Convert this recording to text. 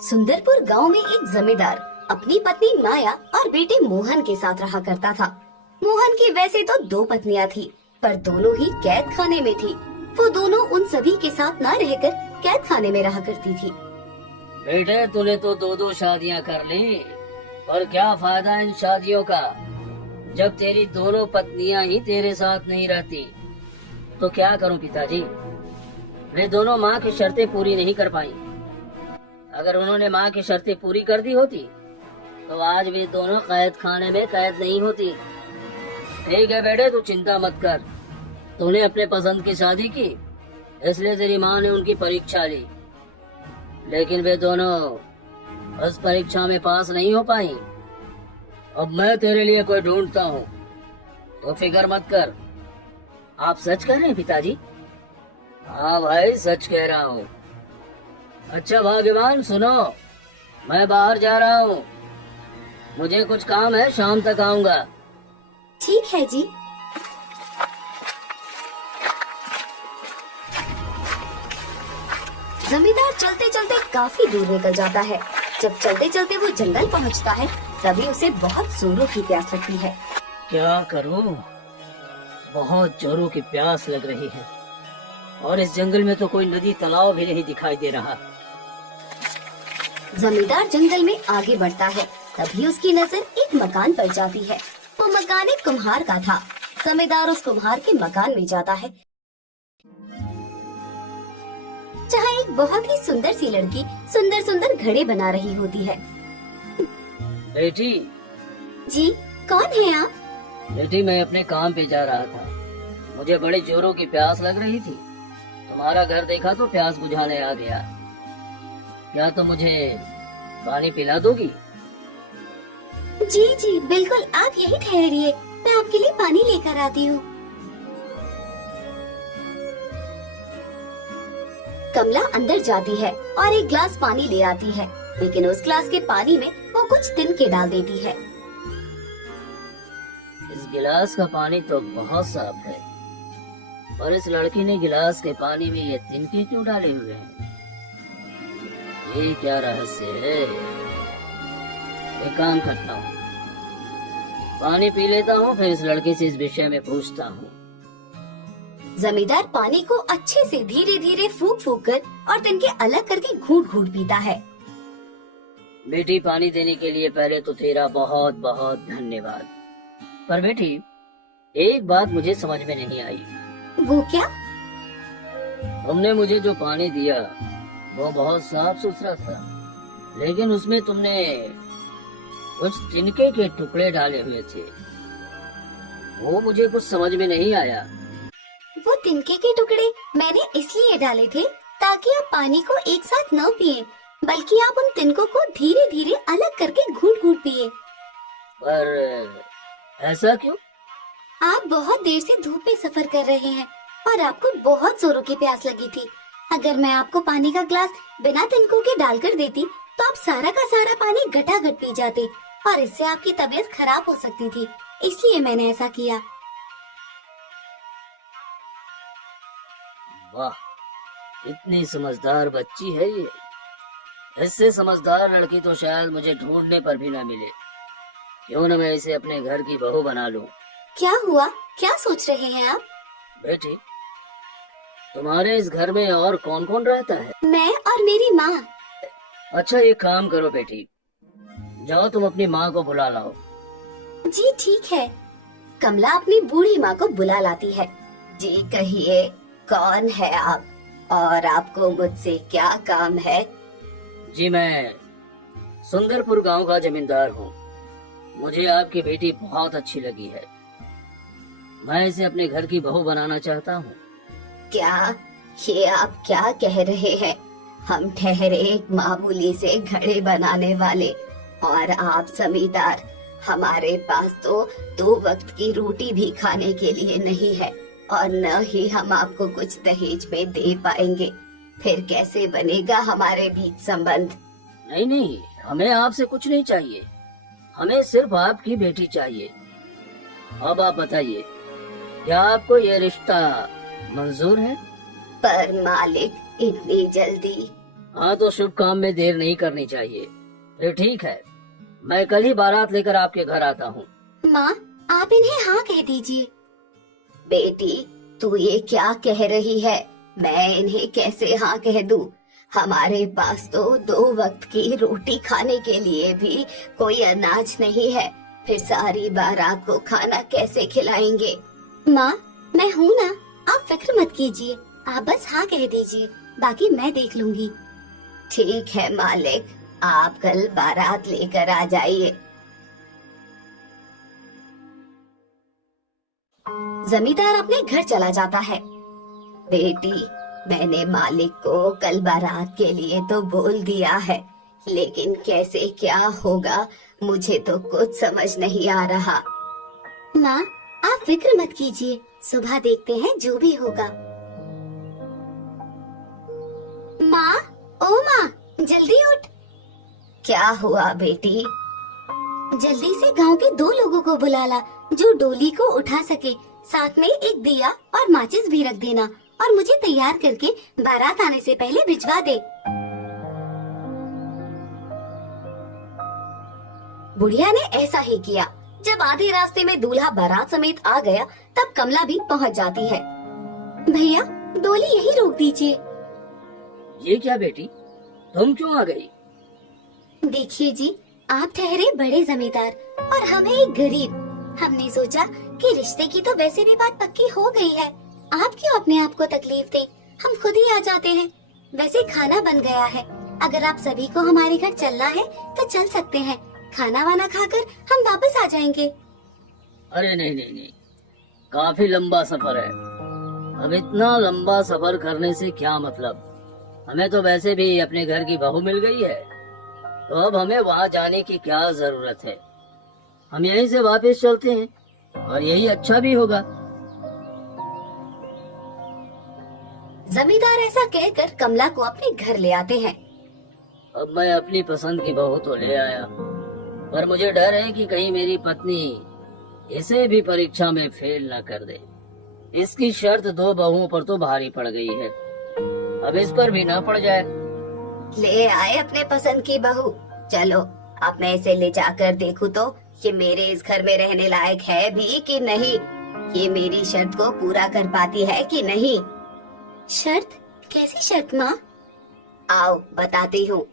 सुंदरपुर गांव में एक जमींदार अपनी पत्नी माया और बेटे मोहन के साथ रहा करता था। मोहन की वैसे तो 2 पत्नियां थी, पर दोनों ही कैद खाने में थी। वो दोनों उन सभी के साथ न रहकर कैद खाने में रहा करती थी। बेटे, तूने तो 2 शादियां कर ली, पर क्या फायदा इन शादियों का जब तेरी दोनों पत्नियां ही तेरे साथ नहीं रहती। तो क्या करूं पिताजी, वे दोनों माँ की शर्तें पूरी नहीं कर पाई। अगर उन्होंने माँ की शर्तें पूरी कर दी होती तो आज वे दोनों कैद खाने में कैद नहीं होती। ठीक है बेटे, तू चिंता मत कर। तूने अपने पसंद की शादी की, इसलिए तेरी माँ ने उनकी परीक्षा ली, लेकिन वे दोनों उस परीक्षा में पास नहीं हो पाई। अब मैं तेरे लिए कोई ढूंढता हूँ, तो फिक्र मत कर। आप सच कह रहे हैं पिताजी? हाँ भाई, सच कह रहा हूँ। अच्छा भाग्यवान, सुनो, मैं बाहर जा रहा हूँ, मुझे कुछ काम है, शाम तक आऊंगा। ठीक है जी। जमींदार चलते चलते काफी दूर निकल जाता है। जब चलते चलते वो जंगल पहुंचता है, तभी उसे बहुत जोरों की प्यास लगती है। क्या करूं? बहुत जोरों की प्यास लग रही है, और इस जंगल में तो कोई नदी तालाब भी नहीं दिखाई दे रहा। जमींदार जंगल में आगे बढ़ता है, तभी उसकी नजर एक मकान पर जाती है। वो मकान एक कुम्हार का था। जमींदार उस कुम्हार के मकान में जाता है, जहाँ एक बहुत ही सुंदर सी लड़की सुंदर सुंदर घड़े बना रही होती है। बेटी। जी, कौन है आप? बेटी, मैं अपने काम पे जा रहा था, मुझे बड़े जोरों की प्यास लग रही थी। तुम्हारा घर देखा तो प्यास बुझाने आ गया। क्या तुम मुझे पानी पिला दोगी? जी जी बिल्कुल, आप यही ठहरिए, मैं आपके लिए पानी लेकर आती हूँ। कमला अंदर जाती है और एक गिलास पानी ले आती है, लेकिन उस गिलास के पानी में वो कुछ तिनके डाल देती है। इस गिलास का पानी तो बहुत साफ है, और इस लड़की ने गिलास के पानी में ये तिनके क्यों डाले हुए हैं? ये क्या रहस्य है? एक काम करता हूँ, पानी पी लेता हूँ, फिर इस लड़की से इस विषय में पूछता हूँ। जमींदार पानी को अच्छे से धीरे धीरे फूंक फूंक कर और तिनके अलग करके घूंट घूंट पीता है। बेटी, पानी देने के लिए पहले तो तेरा बहुत बहुत धन्यवाद। पर बेटी, एक बात मुझे समझ में नहीं आई। वो क्या? तुमने मुझे जो पानी दिया वो बहुत साफ सुथरा था, लेकिन उसमें तुमने कुछ तिनके के टुकड़े डाले हुए थे। वो मुझे कुछ समझ में नहीं आया। वो तिनके के टुकड़े मैंने इसलिए डाले थे ताकि आप पानी को एक साथ न पिए, बल्कि आप उन तिनकों को धीरे धीरे अलग करके घूंट घूंट पिए। पर ऐसा क्यों? आप बहुत देर से धूप में सफर कर रहे हैं और आपको बहुत जोरों की प्यास लगी थी। अगर मैं आपको पानी का ग्लास बिना तिनकों के डालकर देती तो आप सारा का सारा पानी घटाघट पी जाते, और इससे आपकी तबीयत खराब हो सकती थी, इसलिए मैंने ऐसा किया। वाह, इतनी समझदार बच्ची है ये। इससे समझदार लड़की तो शायद मुझे ढूंढने पर भी न मिले। क्यों न मैं इसे अपने घर की बहू बना लूं। क्या हुआ? क्या सोच रहे हैं आप? बेटी, तुम्हारे इस घर में और कौन कौन रहता है? मैं और मेरी माँ। अच्छा, एक काम करो बेटी, जाओ तुम अपनी माँ को बुला लाओ। जी ठीक है। कमला अपनी बूढ़ी माँ को बुला लाती है। जी कहिए, कौन है आप और आपको मुझसे क्या काम है? जी, मैं सुंदरपुर गांव का जमींदार हूँ। मुझे आपकी बेटी बहुत अच्छी लगी है, मैं इसे अपने घर की बहू बनाना चाहता हूँ। क्या? ये आप क्या कह रहे हैं? हम ठहरे एक मामूली से घड़े बनाने वाले, और आप जमींदार। हमारे पास तो 2 वक्त की रोटी भी खाने के लिए नहीं है, और न ही हम आपको कुछ दहेज में दे पाएंगे। फिर कैसे बनेगा हमारे बीच संबंध? नहीं नहीं, हमें आपसे कुछ नहीं चाहिए, हमें सिर्फ आपकी बेटी चाहिए। अब आप बताइए, क्या आपको ये रिश्ता मंजूर है? पर मालिक इतनी जल्दी? हाँ, तो शुभ काम में देर नहीं करनी चाहिए। फिर ठीक है, मैं कल ही बारात लेकर आपके घर आता हूँ। माँ, आप इन्हें हाँ कह दीजिए। बेटी, तू ये क्या कह रही है? मैं इन्हें कैसे हाँ कह दूँ? हमारे पास तो 2 वक्त की रोटी खाने के लिए भी कोई अनाज नहीं है। फिर सारी बारात को खाना कैसे खिलाएंगे? माँ, मैं हूँ ना, आप फिक्र मत कीजिए। आप बस हाँ कह दीजिए, बाकी मैं देख लूंगी। ठीक है मालिक, आप कल बारात लेकर आ जाइए। जमींदार अपने घर चला जाता है। बेटी, मैंने मालिक को कल बारात के लिए तो बोल दिया है, लेकिन कैसे क्या होगा मुझे तो कुछ समझ नहीं आ रहा। माँ, आप फिक्र मत कीजिए, सुबह देखते हैं जो भी होगा। माँ, ओ माँ, जल्दी उठ। क्या हुआ बेटी? जल्दी से गांव के 2 लोगों को बुला ला जो डोली को उठा सके। साथ में एक दिया और माचिस भी रख देना और मुझे तैयार करके बारात आने से पहले भिजवा दे। बुढ़िया ने ऐसा ही किया। जब आधे रास्ते में दूल्हा बारात समेत आ गया, तब कमला भी पहुंच जाती है। भैया, डोली यही रोक दीजिए। ये क्या बेटी, तुम क्यों आ गई? देखिए जी, आप ठहरे बड़े जमींदार और हम हैं एक गरीब। हमने सोचा कि रिश्ते की तो वैसे भी बात पक्की हो गई है, आप क्यों अपने आप को तकलीफ दे, हम खुद ही आ जाते हैं। वैसे खाना बन गया है, अगर आप सभी को हमारे घर चलना है तो चल सकते हैं। खाना वाना खाकर हम वापस आ जाएंगे। अरे नहीं नहीं नहीं, काफी लंबा सफर है। अब इतना लंबा सफर करने से क्या मतलब? हमें तो वैसे भी अपने घर की बहू मिल गई है, तो अब हमें वहाँ जाने की क्या जरूरत है। हम यहीं से वापस चलते हैं और यही अच्छा भी होगा। जमींदार ऐसा कहकर कमला को अपने घर ले आते हैं। अब मैं अपनी पसंद की बहू तो ले आया, पर मुझे डर है कि कहीं मेरी पत्नी इसे भी परीक्षा में फेल न कर दे। इसकी शर्त 2 बहुओं पर तो भारी पड़ गई है, अब इस पर भी न पड़ जाए। ले आए अपने पसंद की बहू। चलो, अब मैं इसे ले जाकर देखूं तो ये मेरे इस घर में रहने लायक है भी कि नहीं, ये मेरी शर्त को पूरा कर पाती है कि नहीं। शर्त? कैसी शर्त माँ? आओ बताती हूँ।